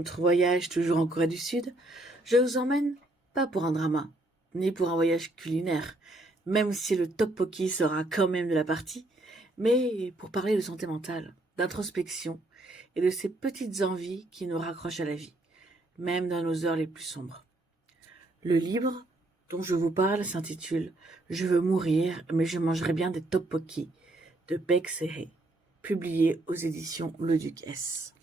notre voyage toujours en Corée du Sud, je vous emmène pas pour un drama, ni pour un voyage culinaire, même si le tteokbokki sera quand même de la partie, mais pour parler de santé mentale, d'introspection et de ces petites envies qui nous raccrochent à la vie, même dans nos heures les plus sombres. Le livre dont je vous parle s'intitule Je veux mourir, mais je mangerai bien des tteokbokki de Baek Se-hee, publié aux éditions Le Duc S.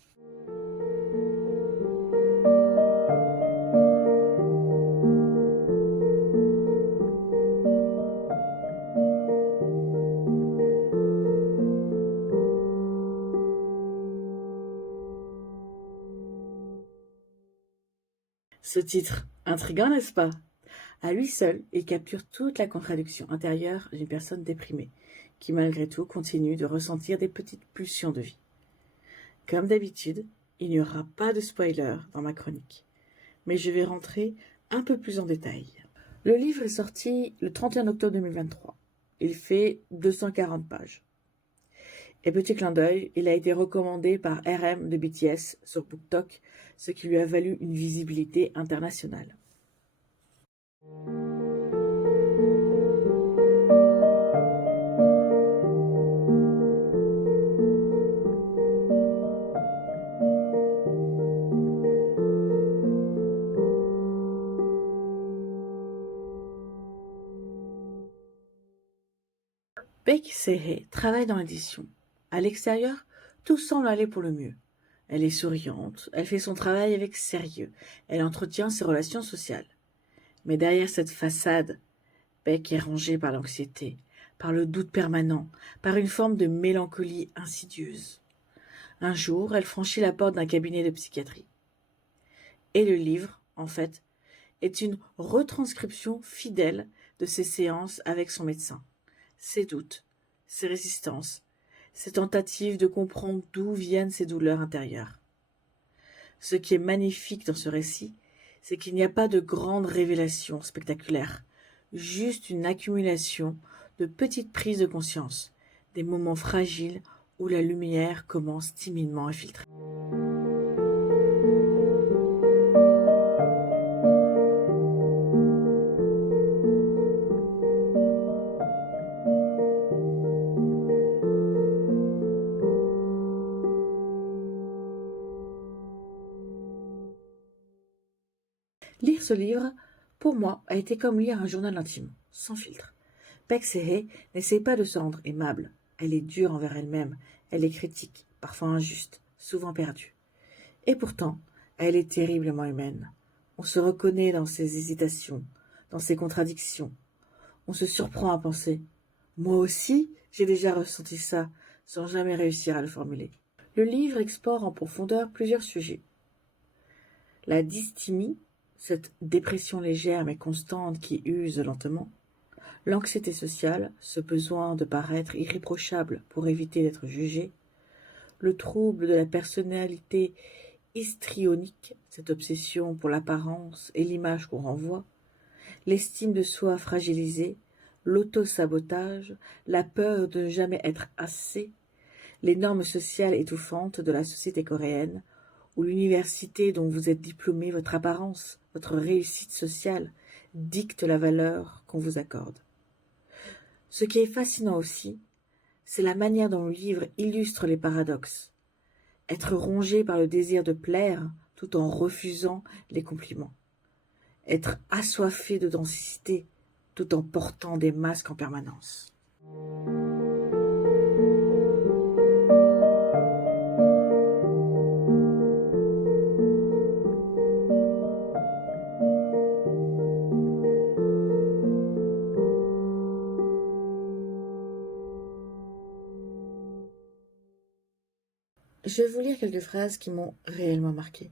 Ce titre, intriguant n'est-ce pas? À lui seul, il capture toute la contradiction intérieure d'une personne déprimée, qui malgré tout continue de ressentir des petites pulsions de vie. Comme d'habitude, il n'y aura pas de spoiler dans ma chronique, mais je vais rentrer un peu plus en détail. Le livre est sorti le 31 octobre 2023. Il fait 240 pages. Et petit clin d'œil, il a été recommandé par RM de BTS sur BookTok, ce qui lui a valu une visibilité internationale. Baek Se-hee travaille dans l'édition. À l'extérieur, tout semble aller pour le mieux. Elle est souriante, elle fait son travail avec sérieux, elle entretient ses relations sociales. Mais derrière cette façade, Beck est rongée par l'anxiété, par le doute permanent, par une forme de mélancolie insidieuse. Un jour, elle franchit la porte d'un cabinet de psychiatrie. Et le livre, en fait, est une retranscription fidèle de ses séances avec son médecin. Ses doutes, ses résistances, ses tentatives de comprendre d'où viennent ses douleurs intérieures. Ce qui est magnifique dans ce récit, c'est qu'il n'y a pas de grande révélation spectaculaire, juste une accumulation de petites prises de conscience, des moments fragiles où la lumière commence timidement à filtrer. Lire ce livre, pour moi, a été comme lire un journal intime, sans filtre. Baek Se-hee n'essaie pas de se rendre aimable. Elle est dure envers elle-même, elle est critique, parfois injuste, souvent perdue. Et pourtant, elle est terriblement humaine. On se reconnaît dans ses hésitations, dans ses contradictions. On se surprend à penser « Moi aussi, j'ai déjà ressenti ça », sans jamais réussir à le formuler. Le livre explore en profondeur plusieurs sujets. La dysthymie, cette dépression légère mais constante qui use lentement, l'anxiété sociale, ce besoin de paraître irréprochable pour éviter d'être jugé, le trouble de la personnalité histrionique, cette obsession pour l'apparence et l'image qu'on renvoie, l'estime de soi fragilisée, l'auto-sabotage, la peur de ne jamais être assez, les normes sociales étouffantes de la société coréenne, où l'université dont vous êtes diplômé, votre apparence, votre réussite sociale, dicte la valeur qu'on vous accorde. Ce qui est fascinant aussi, c'est la manière dont le livre illustre les paradoxes. Être rongé par le désir de plaire tout en refusant les compliments. Être assoiffé de densité tout en portant des masques en permanence. Je vais vous lire quelques phrases qui m'ont réellement marquée.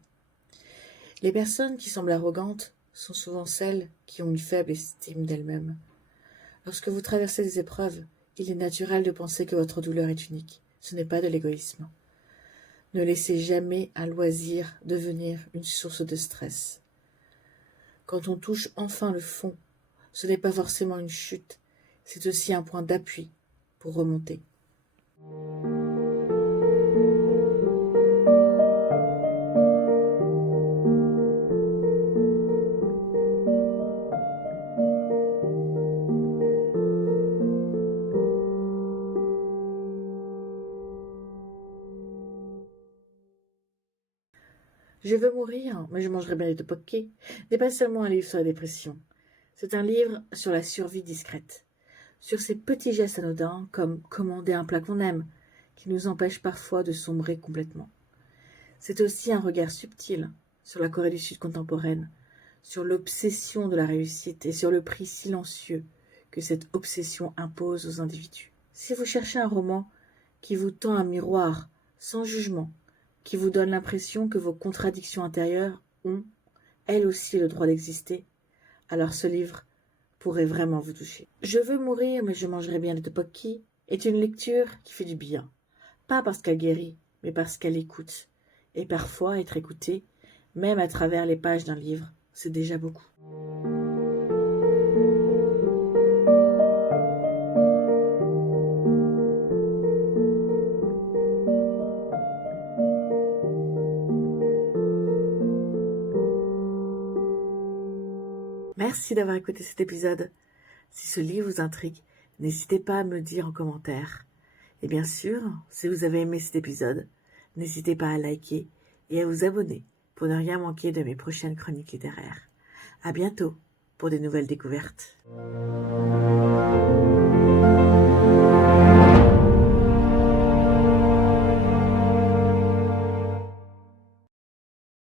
Les personnes qui semblent arrogantes sont souvent celles qui ont une faible estime d'elles-mêmes. Lorsque vous traversez des épreuves, il est naturel de penser que votre douleur est unique. Ce n'est pas de l'égoïsme. Ne laissez jamais un loisir devenir une source de stress. Quand on touche enfin le fond, ce n'est pas forcément une chute, c'est aussi un point d'appui pour remonter. Je veux mourir, mais je mangerai bien des tteokbokki n'est pas seulement un livre sur la dépression. C'est un livre sur la survie discrète, sur ces petits gestes anodins comme commander un plat qu'on aime, qui nous empêchent parfois de sombrer complètement. C'est aussi un regard subtil sur la Corée du Sud contemporaine, sur l'obsession de la réussite et sur le prix silencieux que cette obsession impose aux individus. Si vous cherchez un roman qui vous tend un miroir sans jugement, qui vous donne l'impression que vos contradictions intérieures ont, elles aussi, le droit d'exister, alors ce livre pourrait vraiment vous toucher. Je veux mourir, mais je mangerai bien des tteokbokki est une lecture qui fait du bien. Pas parce qu'elle guérit, mais parce qu'elle écoute. Et parfois, être écouté, même à travers les pages d'un livre, c'est déjà beaucoup. Merci d'avoir écouté cet épisode. Si ce livre vous intrigue, n'hésitez pas à me le dire en commentaire. Et bien sûr, si vous avez aimé cet épisode, n'hésitez pas à liker et à vous abonner pour ne rien manquer de mes prochaines chroniques littéraires. À bientôt pour de nouvelles découvertes.